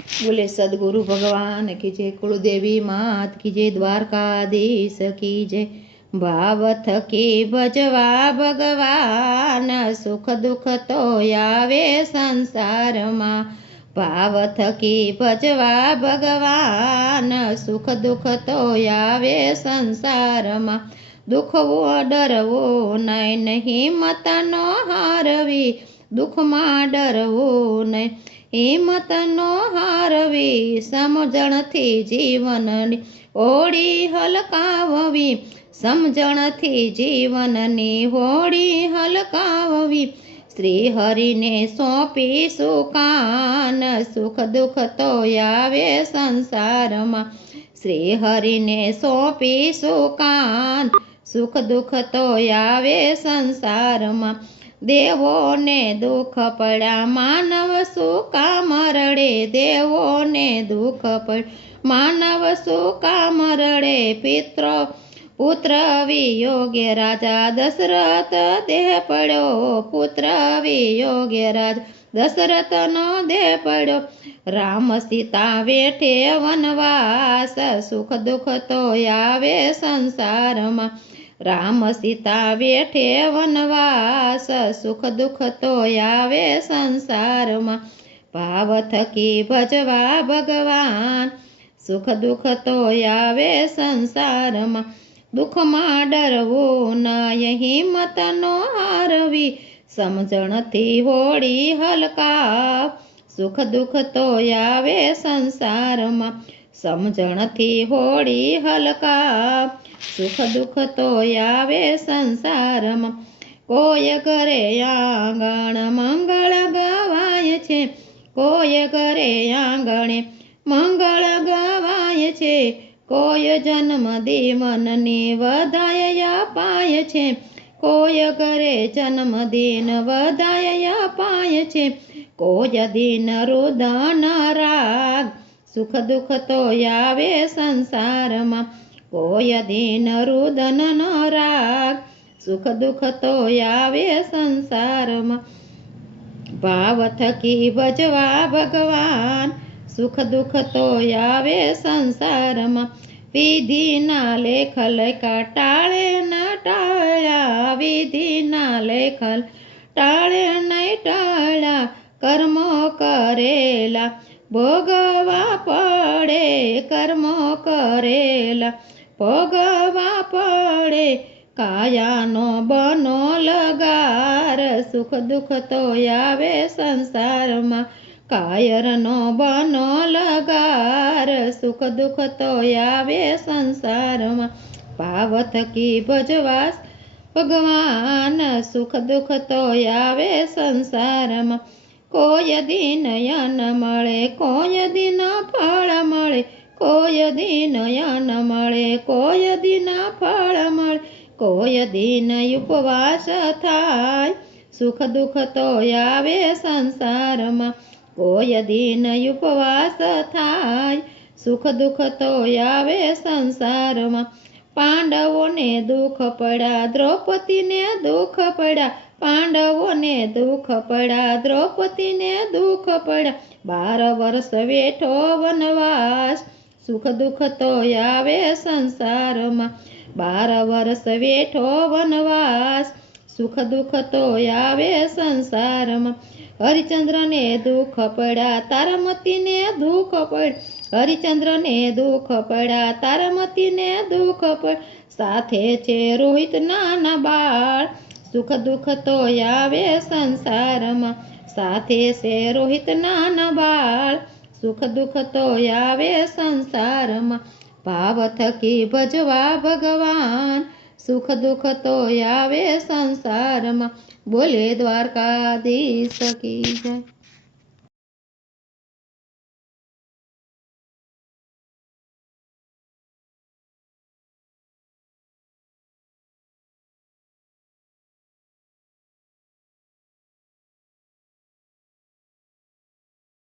બોલે, સદગુરુ ભગવાન, કી કુળદેવી માત, કી દ્વારકાધીશ, કી ભાવ થકી ભજવા ભગવાન, સુખ દુઃખ તો આવે સંસારમાં. ભાવ થકી ભજવા ભગવાન, સુખ દુઃખ તો આવે સંસારમાં. દુઃખવો, ડરવો નહીં નહીં નો હારવી. દુઃખમાં ડરવો નહીં હિંમતનો હારવે, સમજણથી જીવનની હોળી હલકાવવી, સમજણથી જીવનની હોળી હલકાવવી. શ્રી હરિને સોંપી સુકાન સુખ દુઃખ તો આવે સંસારમાં. શ્રી હરિને સોંપી સુકાન સુખ દુઃખ તો આવે સંસારમાં. દેવોને દુઃખ પડ્યા, માનવ સુકામ રડે દેવોને દુઃખ પડ, માનવ સુકામ રડે પિત્ર પુત્ર વિયોગ્ય રાજા, દશરથ દેહ પડ્યો, પુત્ર વિયોગ્ય રાજા, દશરથનો દેહ પડ્યો. રામ સીતા વેઠે વનવાસ, સુખ દુઃખ તો આવે સંસારમાં. રામ સીતા વેઠે વનવાસ, સુખ દુઃખ તો આવે સંસારમાં. ભાવ થકી ભજવા ભગવાન, સુખ દુઃખ તો આવે સંસારમાં. દુઃખમાં ડરવું ના હિંમત હારવી, સમજણથી હોળી હલકા. સુખ દુઃખ તો આવે સંસારમાં. સમજણથી હોળી હલકા, સુખ દુઃખ તો આવે સંસારમાં. કોઈ ઘરે આંગણ મંગળ ગવાય છે કોઈ ઘરે આંગણે મંગળ ગવાય છે કોઈ જન્મ દેવનને વધાય અપાય છે કોઈ ઘરે જન્મદિન વધાય અપાય છે કોઈ દિન રુદન રાગ સુખ દુઃખ તો આવે સંસારમાં. કોઈ દિન રુદન નો રાગ સુખ દુઃખ તો આવે સંસારમાં. ભાવ થકી ભજવા ભગવાન. સુખ દુઃખ તો આવે સંસારમાં. વિધિના લેખલ લેખા ટાળે ના ટાળ્યા. વિધિના લેખલ ટાળે નહીં ટાળ્યા. કર્મો કરેલા ભોગવા પડે, કર્મો કરેલા. ભોગવા પડે, કાયાનો બનો લગાર. સુખ દુઃખ તો આવે સંસારમાં. કાયરનો બનો લગાર. સુખ દુઃખ તો આવે સંસારમાં. ભાવ થકી ભજવાસ ભગવાન. સુખ દુઃખ તો આવે સંસારમાં. કોઈ દિન યન મળે, કોઈ દિન ફળ મળે, કોઈ દિન યન મળે, કોઈ દિન ફળ મળે, કોઈ દિન ઉપવાસ થાય. સુખ દુઃખ તો આવે સંસારમાં, કોઈ દિન ઉપવાસ થાય. સુખ દુઃખ તો આવે સંસારમાં, પાંડવોને દુઃખ પડ્યા, દ્રૌપદીને દુઃખ પડ્યા પાંડવોને દુઃખ પડ્યા દ્રૌપદીને દુઃખ પડ્યા બાર વર્ષ વેઠો વનવાસ, સુખ દુઃખ તો આવે સંસારમાં. બાર વર્ષ વેઠો વનવાસ, સુખ દુઃખ તો આવે સંસારમાં. હરિચંદ્રને દુઃખ પડ્યા તારામતીને દુઃખ પડ. હરિચંદ્રને દુઃખ પડ્યા તારામતીને દુઃખ પડ. સાથે છે રોહિત નાના બાળ સુખ દુઃખ તો આવે સંસારમાં. સાથે છે રોહિત નાના બાળ. સુખ દુઃખ તો આવે સંસારમાં. ભાવ થકી ભજવા ભગવાન. સુખ દુઃખ તો આવે સંસારમાં. બોલે દ્વારકાધીશ કી જય.